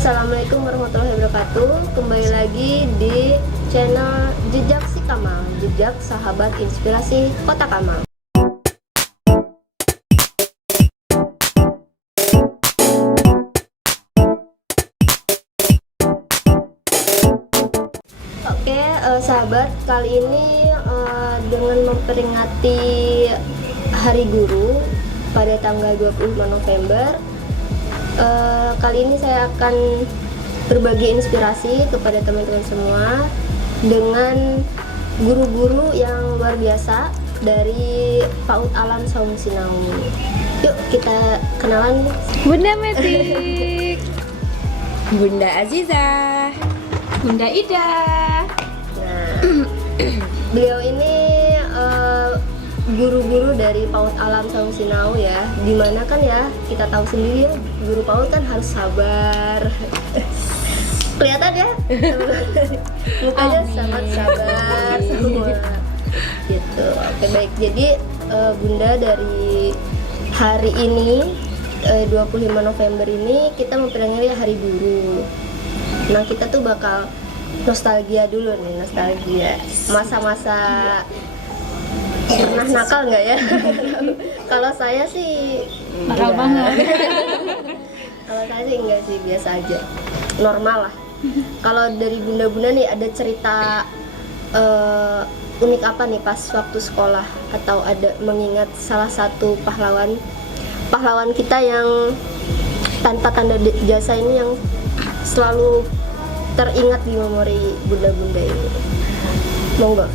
Assalamualaikum warahmatullahi wabarakatuh. Kembali lagi di channel Jejak Si Kamal, Jejak Sahabat Inspirasi Kota Kamal. Oke, sahabat, kali ini dengan memperingati Hari Guru pada tanggal 25 November, kali ini saya akan berbagi inspirasi kepada teman-teman semua dengan guru-guru yang luar biasa dari PAUD Alam Saung Sinau. Yuk kita kenalan. Bunda Metik, Bunda Aziza, Bunda Ida. Nah, beliau ini guru-guru dari PAUD Alam Saung Sinau ya. Dimana kan ya, kita tahu sendiri ya, guru PAUD kan harus sabar. Kelihatan ya, mukanya sangat sabar semua. Gitu. Oke, baik. Jadi Bunda, dari hari ini 25 November ini kita memperingati Hari Guru. Nah, kita tuh bakal nostalgia dulu nih, nostalgia masa-masa pernah nakal nggak ya? Kalau saya sih Nakal enggak. banget. Kalau saya sih enggak sih, biasa aja, normal lah. Kalau dari bunda-bunda nih, ada cerita unik apa nih pas waktu sekolah, atau ada mengingat salah satu pahlawan kita yang tanpa tanda jasa ini, yang selalu teringat di memori bunda-bunda ini? Monggo.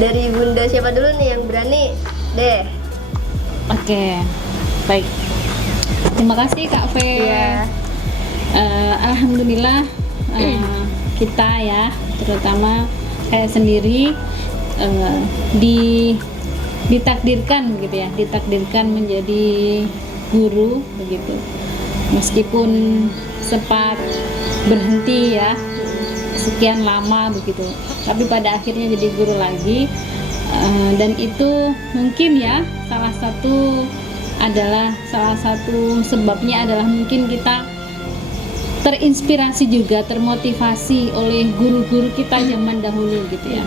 Dari bunda siapa dulu nih yang berani deh? Oke, baik. Terima kasih Kak Fe. Iya. Alhamdulillah kita ya, terutama saya sendiri ditakdirkan gitu ya, ditakdirkan menjadi guru begitu. Meskipun sempat berhenti ya sekian lama begitu, tapi pada akhirnya jadi guru lagi. Dan itu mungkin ya salah satu sebabnya adalah mungkin kita terinspirasi juga, termotivasi oleh guru-guru kita zaman dahulu gitu ya.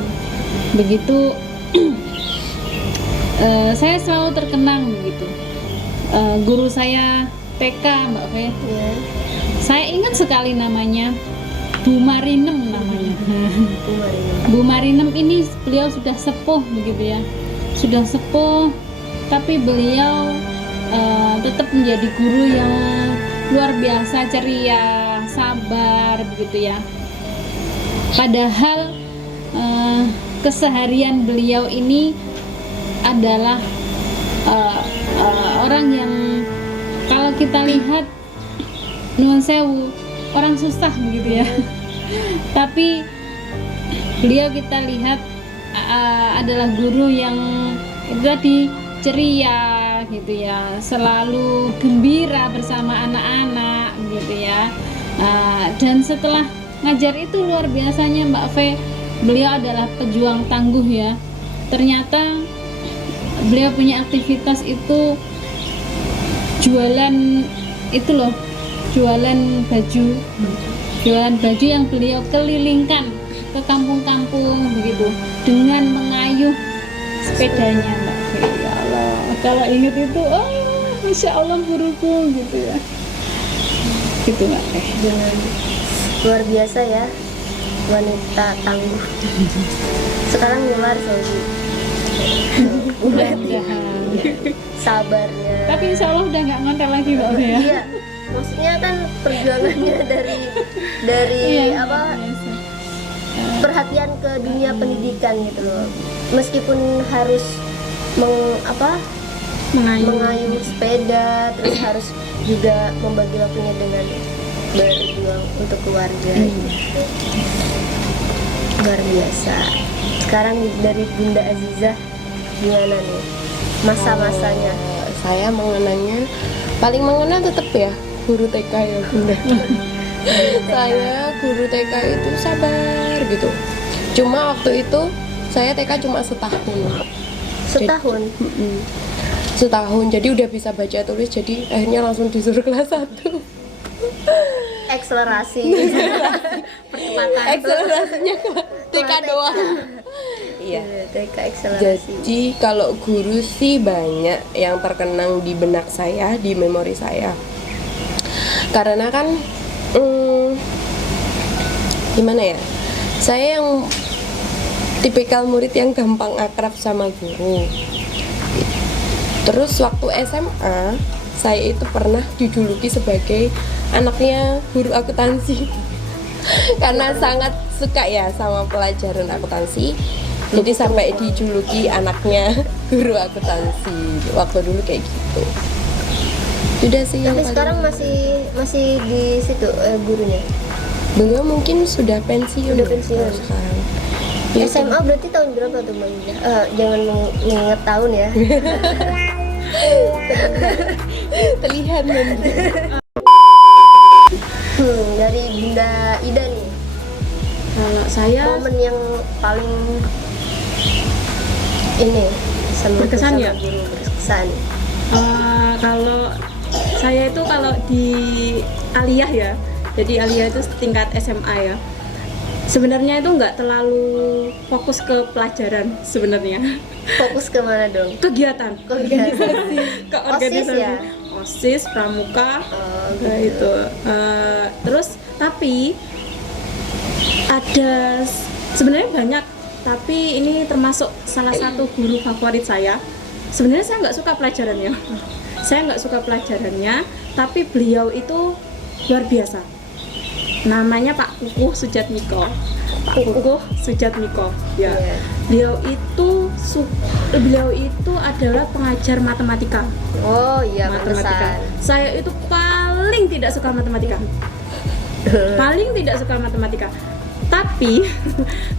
Begitu saya selalu terkenang begitu. Guru saya TK, Mbak Fe. Iya. Saya ingat sekali namanya Bu Marinem namanya. Bu Marinem ini beliau sudah sepuh begitu ya, sudah sepuh, tapi beliau tetap menjadi guru yang luar biasa, ceria, sabar begitu ya. Padahal keseharian beliau ini adalah orang yang kalau kita lihat nuwun sewu, orang susah begitu ya. Tapi beliau kita lihat adalah guru yang itu tadi ceria gitu ya, selalu gembira bersama anak-anak gitu ya. Dan setelah ngajar itu luar biasanya Mbak Fe, beliau adalah pejuang tangguh ya. Ternyata beliau punya aktivitas itu jualan itu loh, jualan baju yang beliau kelilingkan ke kampung-kampung begitu dengan mengayuh sepedanya Mbak Fe. Ya Allah, kalau ingat itu, oh Masya Allah guruku gitu ya, gitu Mbak Fe. Luar biasa ya, wanita tangguh. Sekarang nular Saudi. Sabarnya. Tapi insya Allah udah nggak ngontel lagi Mbak Fe ya. Iya, maksudnya kan perjuangannya dari Iya, apa, biasa. perhatian ke dunia pendidikan gitu loh. Meskipun harus mengayuh sepeda, terus harus juga membagi waktunya dengan berjuang untuk keluarga. Gitu. Luar biasa. Sekarang dari Bunda Aziza, gimana nih masa-masanya? saya paling mengenang tetap ya guru TK ya Bunda. Saya guru TK itu sabar gitu. Cuma waktu itu saya TK cuma setahun. Setahun. Jadi udah bisa baca tulis, jadi akhirnya langsung disuruh kelas 1. Akselerasi. Percepatan. Akselerasinya ke TK doang. Iya. TK akselerasi. Jadi kalau guru sih banyak yang terkenang di benak saya, di memori saya. Karena kan gimana ya? Saya yang tipikal murid yang gampang akrab sama guru. Terus waktu SMA saya itu pernah dijuluki sebagai anaknya guru akuntansi karena sangat suka ya sama pelajaran akuntansi. Jadi sampai dijuluki anaknya guru akuntansi waktu dulu kayak gitu. Sudah sih. Tapi sekarang masih di situ gurunya. Beliau mungkin sudah pensiun. Udah pensiun. Sekarang. SMA berarti tahun berapa tuh Mbak Yuda? Jangan mengingat tahun ya. Terlihat nanti. Dari Bunda Ida nih, Kalau saya momen yang paling ini Berkesan ya? guru berkesan. kalau saya itu kalau di aliyah ya, jadi aliyah itu tingkat SMA ya. Sebenarnya itu nggak terlalu fokus ke pelajaran sebenarnya. Fokus kemana dong? Kegiatan, Organisasi. ke OSIS organisasi, ya? OSIS, pramuka, Gitu. itu. Terus tapi ada sebenarnya banyak, tapi ini termasuk salah satu guru favorit saya. Sebenarnya saya nggak suka pelajarannya, tapi beliau itu luar biasa. Namanya Pak Kukuh Sujatmiko. Pak Kukuh Sujatmiko. Ya. Iya. Beliau itu adalah pengajar matematika. Oh iya, pantesan. Saya itu paling tidak suka matematika. Paling tidak suka matematika. Tapi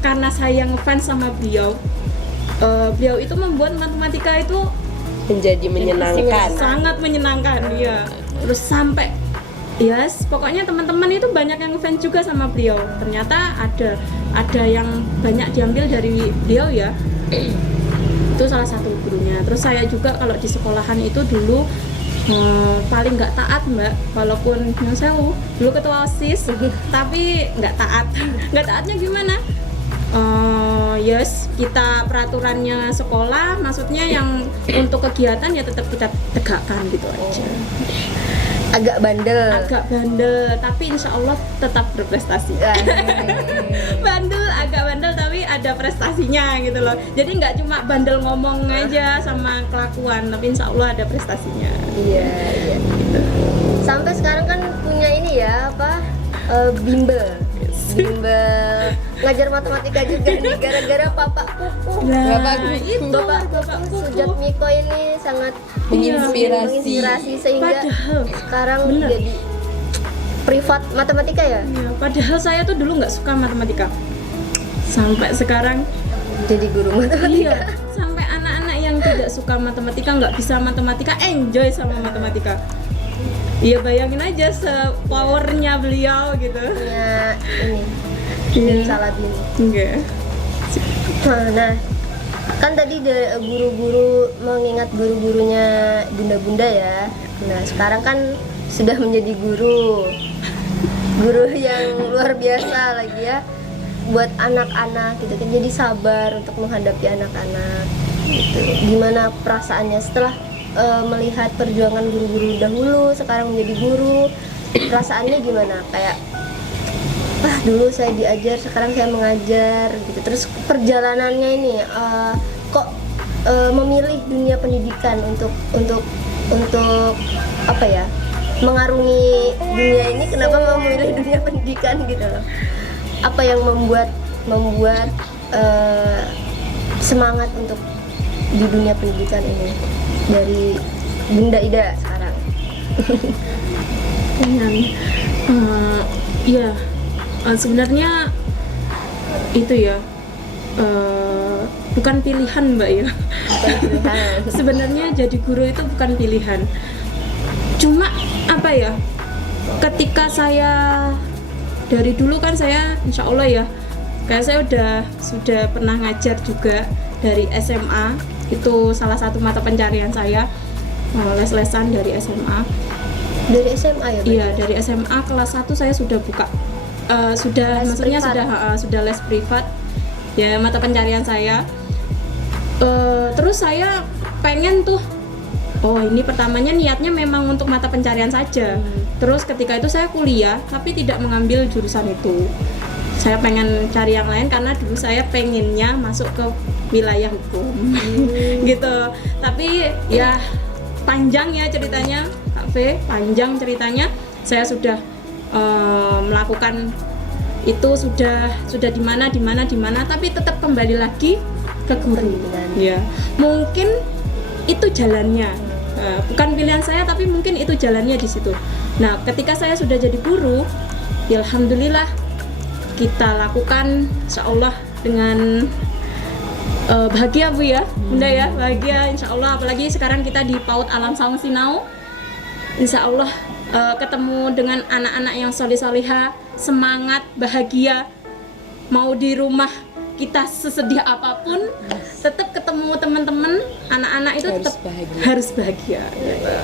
karena saya ngefans sama beliau, beliau itu membuat matematika itu Menjadi menyenangkan. sangat menyenangkan. Iya. Terus sampai pokoknya teman-teman itu banyak yang ngefans juga sama beliau. Ternyata ada yang banyak diambil dari beliau ya. Itu salah satu gurunya. Terus saya juga kalau di sekolahan itu dulu paling nggak taat Mbak, walaupun yang saya dulu ketua OSIS tapi nggak taat. Nggak taatnya gimana? Kita peraturannya sekolah, maksudnya yang untuk kegiatan ya tetap kita tegakkan gitu aja. Agak bandel. Agak bandel, tapi insya Allah tetap berprestasi. Agak bandel tapi ada prestasinya gitu loh. Jadi nggak cuma bandel ngomong aja sama kelakuan, tapi insya Allah ada prestasinya. Iya. Sampai sekarang kan punya ini ya bimbel ngajar matematika juga nih gara-gara Bapak Kukuh. Nah, itu Bapak Kukuh. Sujatmiko ini sangat Menginspirasi. sehingga Padahal sekarang bener. jadi privat matematika ya. Iya, padahal saya tuh dulu nggak suka matematika. Sampai sekarang Jadi guru matematika. iya, sampai anak-anak yang tidak suka matematika, nggak bisa matematika, enjoy sama matematika. Iya, bayangin aja se-powernya beliau gitu. Punya ini Iya. Salabin. Enggak. Nah, kan tadi guru-guru mengingat guru-gurunya bunda-bunda ya. Nah, sekarang kan sudah menjadi guru yang luar biasa lagi ya buat anak-anak gitu kan. Jadi sabar untuk menghadapi anak-anak gitu. Gimana perasaannya setelah melihat perjuangan guru-guru dahulu sekarang menjadi guru? Perasaannya gimana? Kayak dulu saya diajar, sekarang saya mengajar gitu. Terus perjalanannya ini kok memilih dunia pendidikan untuk apa ya, mengarungi dunia ini, kenapa mau memilih dunia pendidikan gitu loh? Apa yang membuat semangat untuk di dunia pendidikan ini dari Bunda Ida sekarang? Iya, sebenarnya itu ya bukan pilihan Mbak ya. Sebenarnya jadi guru itu bukan pilihan. Cuma apa ya? Ketika saya dari dulu kan saya insya Allah ya, kayak saya sudah pernah ngajar juga dari SMA. Itu salah satu mata pencarian saya, les-lesan dari SMA. Dari SMA ya? Iya, dari SMA kelas 1 saya sudah buka sudah Les maksudnya privat. sudah les privat ya, mata pencarian saya. Terus saya pengen tuh, oh ini pertamanya niatnya memang untuk mata pencarian saja. Terus ketika itu saya kuliah tapi tidak mengambil jurusan itu. Saya pengen cari yang lain karena dulu saya pengennya masuk ke wilayah hukum gitu. Tapi ya panjang ya ceritanya, Kak V, panjang ceritanya. Saya sudah melakukan itu sudah di mana, tapi tetap kembali lagi ke guru. Ya, mungkin itu jalannya. Bukan pilihan saya, tapi mungkin itu jalannya di situ. Nah, ketika saya sudah jadi guru, ya alhamdulillah kita lakukan, insya Allah dengan bahagia Bu ya, Bunda ya, bahagia insya Allah. Apalagi sekarang kita di PAUD Alam Saung Sinau, insya Allah ketemu dengan anak-anak yang soleh-soleha, semangat, bahagia, mau di rumah kita sesedih apapun, tetap ketemu teman-teman, anak-anak itu Harus tetap bahagia. harus bahagia. Gitu.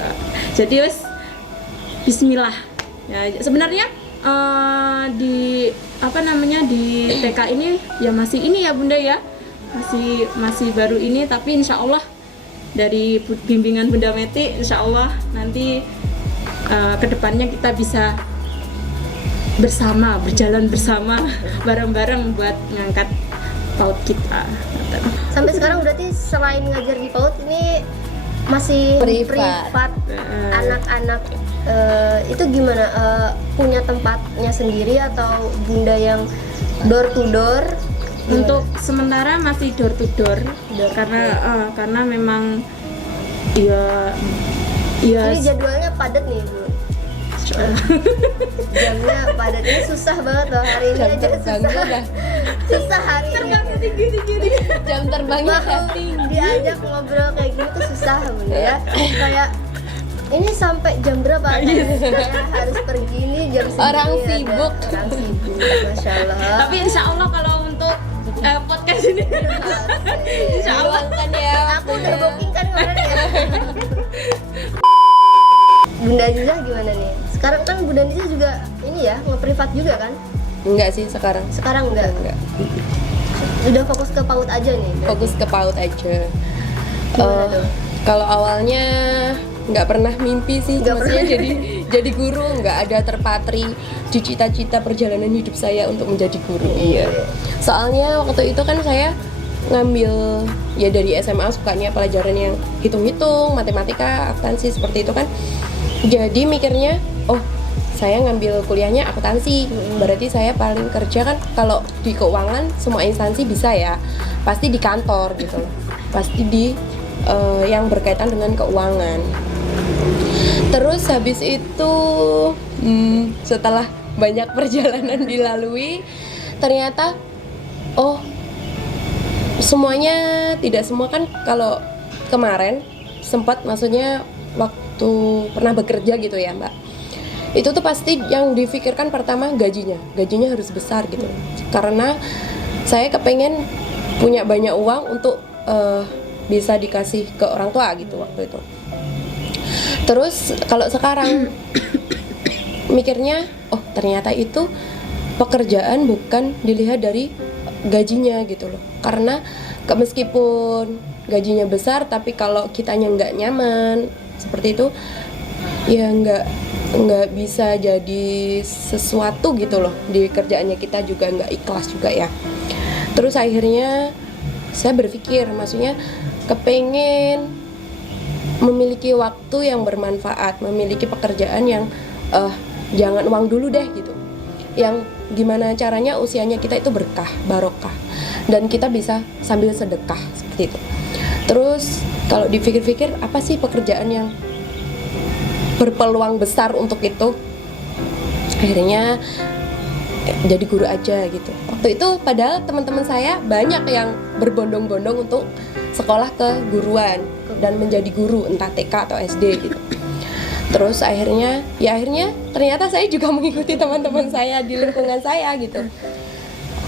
Jadi wes, Bismillah. Ya, sebenarnya di di TK ini ya masih ini ya Bunda ya, masih baru ini, tapi insya Allah dari bimbingan Bunda Meti, insya Allah nanti kedepannya kita bisa berjalan bersama bareng-bareng buat ngangkat PAUD kita. Sampai sekarang berarti selain ngajar di PAUD ini masih Privat. anak-anak itu gimana, punya tempatnya sendiri atau Bunda yang door to door? Untuk sementara masih door to door, karena memang ya Ini jadwalnya padat nih Bu. Jamnya padat, ini susah banget loh hari ini Jam aja terbangnya susah. udah. Susah hari ini. Jam terbangnya Mau udah tinggi. diajak ngobrol kayak gini tuh susah Bunda ya. Kayak ini sampai jam berapa? Saya harus pergi ini jam segini. Orang sibuk. Orang sibuk, Masya Allah. tapi insya Allah kalau untuk podcast ini insya Allah Doakan ya. Aku udah booking kan kemarin ya. Bunda Aziza gimana nih? Sekarang kan Bunda Aziza juga ini ya, nge-privat juga kan? Enggak sih sekarang. Sekarang enggak? Udah fokus ke PAUD aja nih? Fokus ke PAUD aja. Gimana tuh? Kalau awalnya nggak pernah mimpi sih, Nggak maksudnya pernah. jadi guru, nggak ada terpatri di cita-cita perjalanan hidup saya untuk menjadi guru. Iya. Soalnya waktu itu kan saya ngambil ya dari SMA sukanya pelajaran yang hitung-hitung, matematika, akuntansi seperti itu kan. Jadi mikirnya, oh saya ngambil kuliahnya akuntansi, berarti saya paling kerja kan kalau di keuangan semua instansi bisa ya, pasti di kantor gitu loh, pasti di yang berkaitan dengan keuangan. Terus habis itu setelah banyak perjalanan dilalui, ternyata oh semuanya tidak semua kan. Kalau kemarin sempat, maksudnya waktu pernah bekerja gitu ya Mbak, itu tuh pasti yang difikirkan pertama gajinya harus besar gitu, karena saya kepengen punya banyak uang untuk bisa dikasih ke orang tua gitu waktu itu. Terus kalau sekarang mikirnya, oh ternyata itu pekerjaan bukan dilihat dari gajinya gitu loh, karena meskipun gajinya besar tapi kalau kitanya nggak nyaman seperti itu ya nggak bisa jadi sesuatu gitu loh, di kerjaannya kita juga nggak ikhlas juga ya. Terus akhirnya saya berpikir, maksudnya kepengen memiliki waktu yang bermanfaat, memiliki pekerjaan yang jangan uang dulu deh gitu, yang gimana caranya usianya kita itu berkah, barokah, dan kita bisa sambil sedekah seperti itu. Terus kalau dipikir-pikir, apa sih pekerjaan yang berpeluang besar untuk itu? Akhirnya jadi guru aja gitu. Waktu itu padahal teman-teman saya banyak yang berbondong-bondong untuk sekolah keguruan dan menjadi guru, entah TK atau SD gitu. Terus akhirnya ternyata saya juga mengikuti teman-teman saya di lingkungan saya gitu.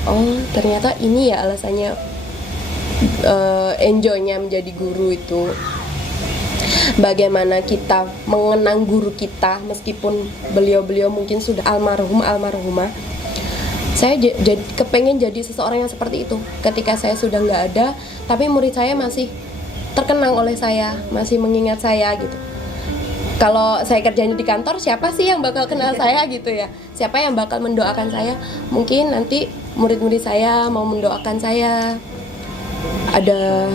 Oh ternyata ini ya alasannya enjoy-nya menjadi guru itu. bagaimana kita mengenang guru kita meskipun beliau-beliau mungkin sudah almarhumah. Saya jadi kepengen jadi seseorang yang seperti itu. Ketika saya sudah nggak ada, tapi murid saya masih terkenang oleh saya, masih mengingat saya gitu. Kalau saya kerjanya di kantor, siapa sih yang bakal kenal saya gitu ya? Siapa yang bakal mendoakan saya? Mungkin nanti murid-murid saya mau mendoakan saya. Ada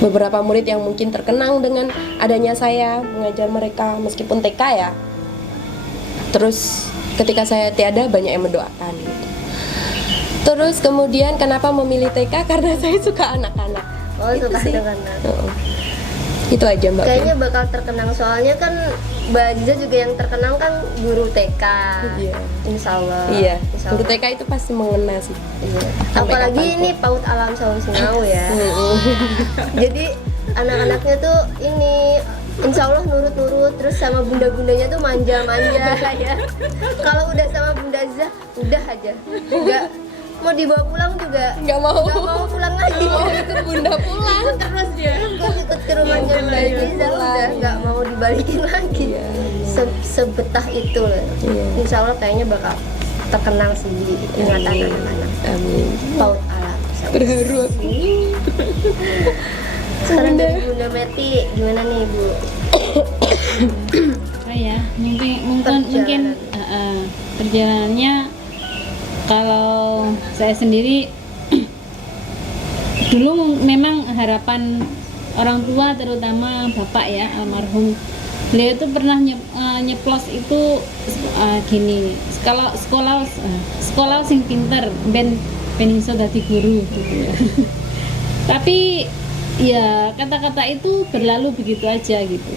beberapa murid yang mungkin terkenang dengan adanya saya mengajar mereka meskipun TK ya. Terus ketika saya tiada, banyak yang mendoakan gitu. Terus kemudian kenapa memilih TK? Karena saya suka anak-anak. Oh, Itu suka sih. anak-anak. Itu aja Mbak. Kayaknya bakal terkenang, soalnya kan Mbak Aziza juga yang terkenang kan guru TK. Iya. Insya Allah. Iya, Insya guru Allah. TK itu pasti mengena sih. Iya. Sampai Apalagi kapanpun. ini PAUD Alam Saung Singau ya. Jadi anak-anaknya tuh ini insya Allah nurut-nurut, terus sama bunda-bundanya tuh manja-manja ya. Kalau udah sama Bunda Aziza, udah aja. Nggak mau dibawa pulang juga Nggak mau. pulang lagi. Mau ikut bunda pulang. Terus dia Ikut ke rumahnya Mbak Aziza, udah nggak mau dibalikin lagi. Iya. Sebetah itu loh. Iya. Insya Allah kayaknya bakal terkenang sih di ingatan anak-anak. Amin. PAUD Alam. Terharu aku. Sekarang dari Bunda Meti, gimana nih Bu? Oh ya, mungkin perjalanannya, kalau saya sendiri dulu memang harapan orang tua, terutama bapak ya almarhum, beliau itu pernah nyeplos itu gini, kalau sekolah sing pinter ben iso dadi guru gitu ya. Tapi ya kata-kata itu berlalu begitu aja gitu.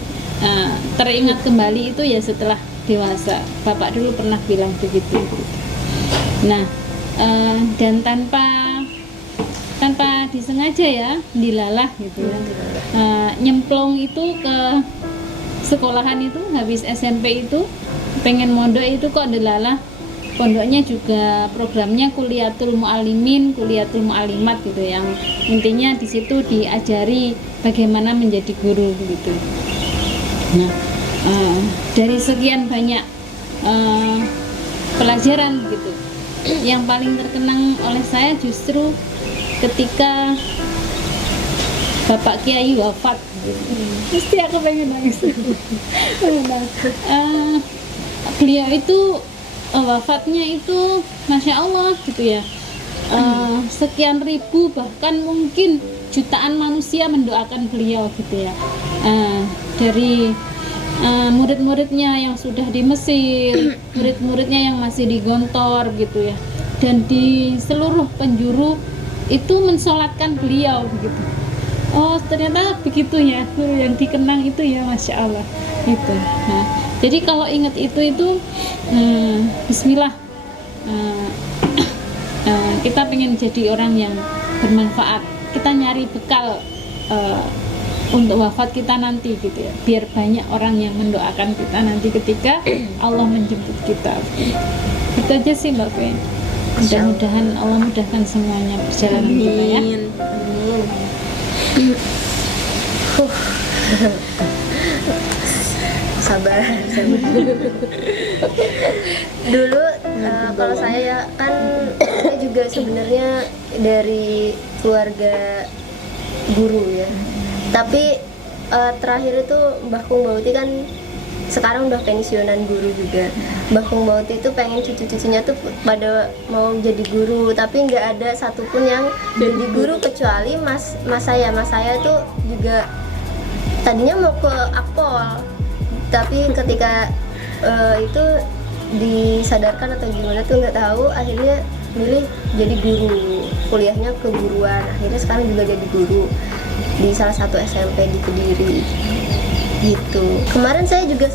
Teringat kembali itu ya setelah dewasa. Bapak dulu pernah bilang begitu. Nah, dan tanpa disengaja ya, dilalah gitu ya. Nyemplung itu ke sekolahan itu, habis SMP itu pengen mondok itu kok dilalah. Pondoknya juga programnya kuliatul mu'alimin, kuliatul mu'alimat gitu, yang intinya di situ diajari bagaimana menjadi guru gitu. Nah, dari sekian banyak pelajaran gitu, yang paling terkenang oleh saya justru ketika Bapak Kiai wafat. Mesti aku pengen nangis. Beliau itu wafatnya itu Masya Allah gitu ya, sekian ribu bahkan mungkin jutaan manusia mendoakan beliau gitu ya, dari murid-muridnya yang sudah di Mesir, murid-muridnya yang masih di Gontor gitu ya, dan di seluruh penjuru itu mensolatkan beliau begitu. Oh ternyata begitu ya guru yang dikenang itu ya, Masya Allah gitu. Nah, jadi kalau ingat itu Bismillah, kita pengen jadi orang yang bermanfaat, kita nyari bekal untuk wafat kita nanti gitu ya, biar banyak orang yang mendoakan kita nanti ketika Allah menjemput kita. Itu aja sih Mbak Fe. Mudah-mudahan Allah mudahkan semuanya perjalanan kita ya. Sabar. Dulu kalau saya kan saya juga sebenarnya dari keluarga guru ya, tapi terakhir itu Mbah Kung Bauti kan sekarang udah pensiunan guru juga. Mbah Kung Bauti itu pengen cucu-cucunya tuh pada mau jadi guru, tapi nggak ada satupun yang jadi guru kecuali mas saya tuh juga tadinya mau ke Akpol, tapi ketika itu disadarkan atau gimana tuh nggak tahu, akhirnya milih jadi guru, kuliahnya keguruan, akhirnya sekarang juga jadi guru di salah satu SMP di Kediri gitu. Kemarin saya juga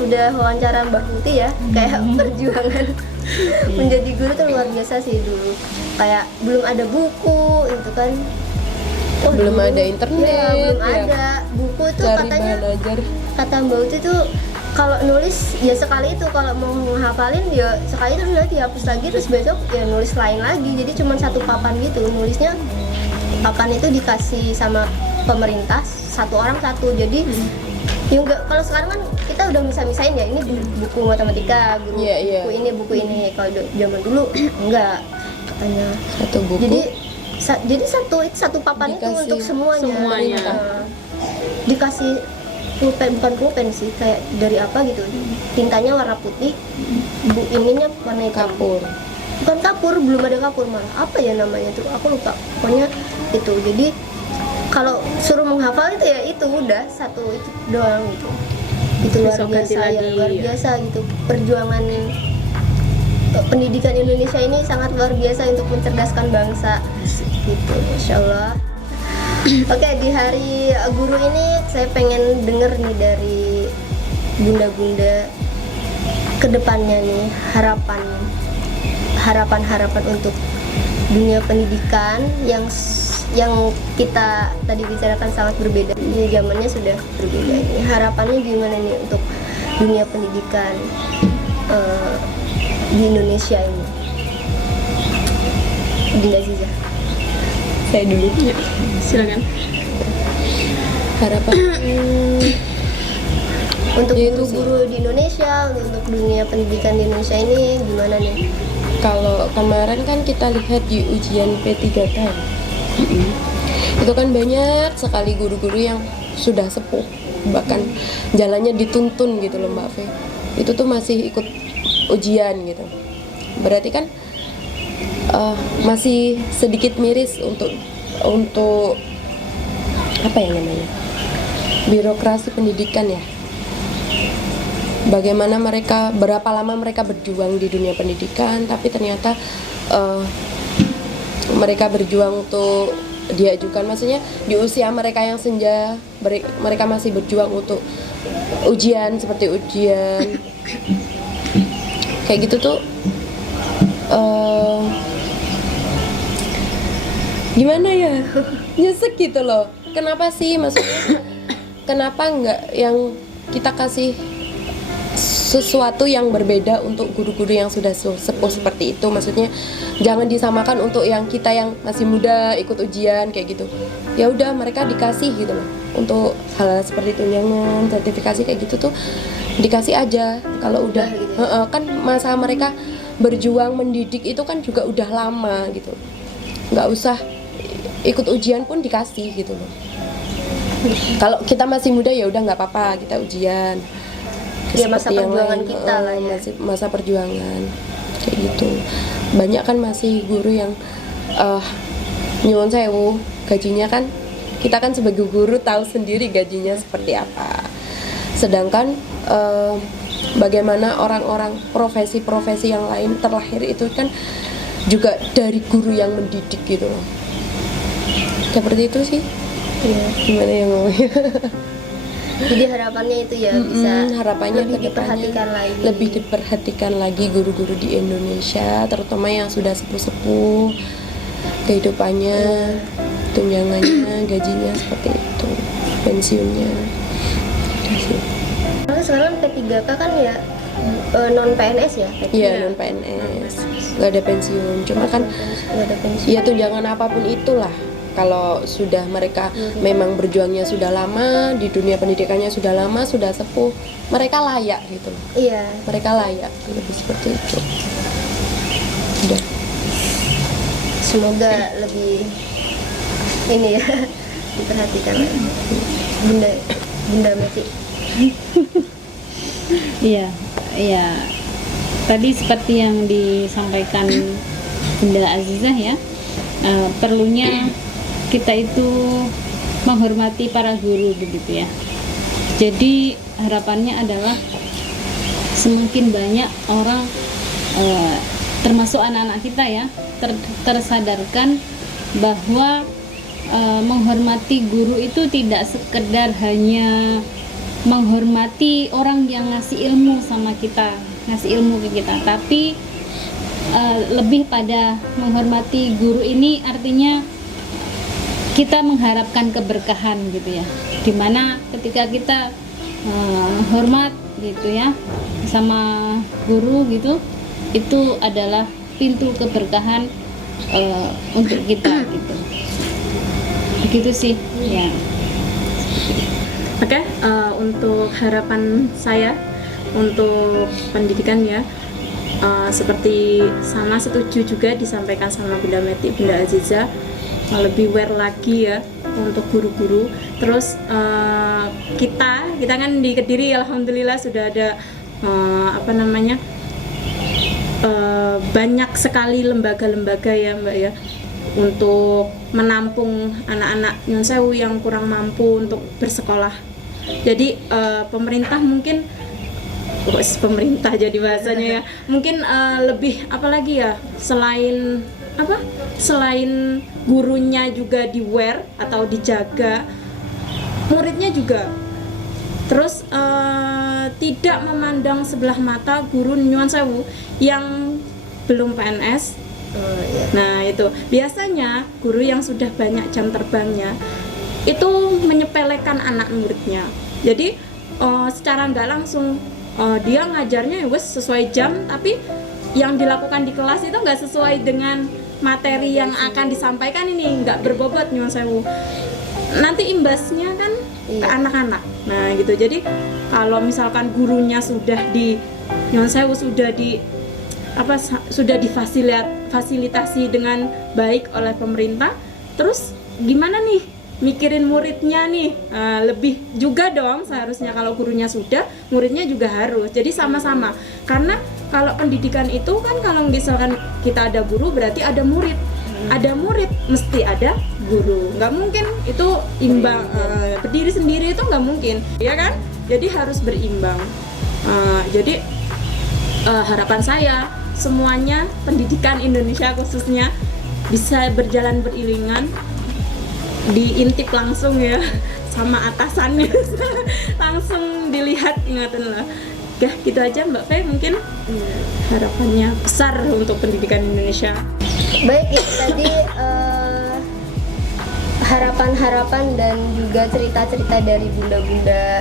udah wawancara Mbak Putih ya, kayak perjuangan menjadi guru tuh luar biasa sih dulu, kayak belum ada buku itu kan. Belum ada internet ya, belum ya. ada buku tuh, Cari katanya bahan ajar. kata Mbak Uti tuh kalau nulis ya sekali itu, kalau mau menghafalin ya sekali terus nanti dihapus lagi, terus besok ya nulis lain lagi, jadi cuma satu papan gitu nulisnya. Papan itu dikasih sama pemerintah satu orang satu. Jadi ya enggak, kalau sekarang kan kita udah misahin ya, ini buku matematika, guru buku ini, buku ini. Kalau zaman dulu enggak, katanya Satu buku. jadi satu papan itu Dikasih untuk semuanya. Nah, dikasih pulpen, bukan pulpen sih, kayak dari apa gitu, tintanya warna putih, ininya warna hitam. Kapur. Bukan kapur, belum ada kapur, malah apa ya namanya tuh, aku lupa. Pokoknya itu. Jadi kalau suruh menghafal itu ya itu udah satu itu doang gitu. Itu luar Besok ganti biasa ya, lagi, luar ya. biasa gitu. Perjuangan pendidikan Indonesia ini sangat luar biasa untuk mencerdaskan bangsa gitu, Masya Allah. Oke, di hari guru ini saya pengen denger nih dari bunda-bunda kedepannya nih, harapan untuk dunia pendidikan yang kita tadi bicarakan sangat berbeda. Ini zamannya sudah berbeda. Ini harapannya gimana nih untuk dunia pendidikan di Indonesia ini? Dinda Aziza. Saya dulu. Ya, silakan. Harapan Untuk Ya, itu guru-guru di Indonesia, untuk dunia pendidikan di Indonesia ini gimana nih? kalau kemarin kan kita lihat di ujian P3K, itu kan banyak sekali guru-guru yang sudah sepuh, bahkan jalannya dituntun gitu loh Mbak Fe. Itu tuh masih ikut ujian gitu. Berarti kan masih sedikit miris untuk apa ya namanya, birokrasi pendidikan ya. Bagaimana berapa lama mereka berjuang di dunia pendidikan, tapi ternyata mereka berjuang untuk diajukan, maksudnya di usia mereka yang senja, mereka masih berjuang untuk ujian, seperti ujian kayak gitu tuh. Gimana ya, nyesek gitu loh. Kenapa sih, maksudnya kenapa nggak yang kita kasih sesuatu yang berbeda untuk guru-guru yang sudah sepuh seperti itu? Maksudnya jangan disamakan untuk yang kita yang masih muda ikut ujian kayak gitu. Ya udah, mereka dikasih gitu loh untuk hal-hal seperti tunjangan, sertifikasi kayak gitu tuh dikasih aja. Kalau udah kan masa mereka berjuang mendidik itu kan juga udah lama gitu, nggak usah ikut ujian pun dikasih gitu loh. Kalau kita masih muda ya udah nggak apa-apa, kita ujian. Ya, masa Seperti yang perjuangan lain, kita lah ya. masa perjuangan kayak gitu. Banyak kan masih guru yang nyuwun sewu, gajinya kan kita kan sebagai guru tahu sendiri gajinya seperti apa. Sedangkan bagaimana orang-orang profesi-profesi yang lain terlahir itu kan juga dari guru yang mendidik gitu loh. Seperti itu sih. Iya. Gimana ya ngomongnya? Jadi harapannya itu ya bisa harapannya lebih ke depannya diperhatikan lagi. lebih diperhatikan lagi guru-guru di Indonesia, terutama yang sudah sepuh-sepuh, kehidupannya, tunjangannya, gajinya seperti itu, pensiunnya. Itu sih. Karena sekarang P3K kan ya non PNS ya. Iya, non PNS, nggak ada pensiun, cuma kan Nggak ada pensiun. ya tunjangan apapun itulah. Kalau sudah mereka memang berjuangnya sudah lama di dunia pendidikannya, sudah lama, sudah sepuh, mereka layak gitu loh. Iya. Mereka layak, lebih seperti itu. Udah. Semoga lebih ini ya diperhatikan lagi. Bunda Meti. Iya. Tadi seperti yang disampaikan Bunda Azizah ya, perlunya kita itu menghormati para guru begitu ya. Jadi harapannya adalah semakin banyak orang, termasuk anak-anak kita ya, tersadarkan bahwa menghormati guru itu tidak sekedar hanya menghormati orang yang ngasih ilmu sama kita, ngasih ilmu ke kita, tapi lebih pada menghormati guru ini artinya kita mengharapkan keberkahan gitu ya, dimana ketika kita hormat gitu ya sama guru gitu, itu adalah pintu keberkahan untuk kita gitu. Begitu sih ya. Oke, untuk harapan saya untuk pendidikan ya, seperti sama setuju juga disampaikan sama Bunda Meti, Bunda Aziza, lebih aware lagi ya untuk guru-guru. Terus kita kan di Kediri alhamdulillah sudah ada banyak sekali lembaga-lembaga ya Mbak ya, untuk menampung anak-anak Nyun Sewu yang kurang mampu untuk bersekolah. Jadi pemerintah mungkin pemerintah jadi bahasanya ya, mungkin lebih apalagi ya, selain gurunya juga di-wear atau dijaga, muridnya juga. Terus tidak memandang sebelah mata guru Nyuwun Sewu yang belum PNS. Nah itu biasanya guru yang sudah banyak jam terbangnya itu menyepelekan anak muridnya. Jadi secara nggak langsung dia ngajarnya ya wes sesuai jam, tapi yang dilakukan di kelas itu nggak sesuai dengan materi yang akan disampaikan, ini nggak berbobot Nyuwun Sewu. Nanti imbasnya kan ke anak-anak. Nah gitu. Jadi kalau misalkan gurunya sudah di Nyuwun Sewu sudah difasilitasi dengan baik oleh pemerintah, terus gimana nih mikirin muridnya nih? Lebih juga dong seharusnya, kalau gurunya sudah, muridnya juga harus. Jadi sama-sama, karena kalau pendidikan itu kan kalau misalkan kita ada guru berarti ada murid, ada murid mesti ada guru, nggak mungkin itu imbang, berdiri sendiri itu nggak mungkin, ya kan? Jadi harus berimbang. Jadi harapan saya semuanya pendidikan Indonesia khususnya bisa berjalan beriringan, diintip langsung ya sama atasannya langsung dilihat, ingatan lah. Ya gitu aja Mbak Fe, mungkin harapannya besar untuk pendidikan Indonesia. Baik, itu tadi harapan-harapan dan juga cerita-cerita dari bunda-bunda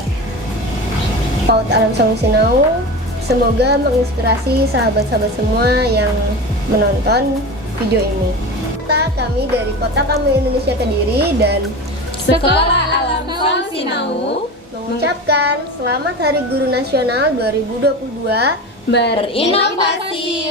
PAUD Alam Song Sinau. Semoga menginspirasi sahabat-sahabat semua yang menonton video ini. Kami dari Kota Kami Indonesia Kediri dan Sekolah Alam Song Sinau mengucapkan Selamat Hari Guru Nasional 2022. Berinovasi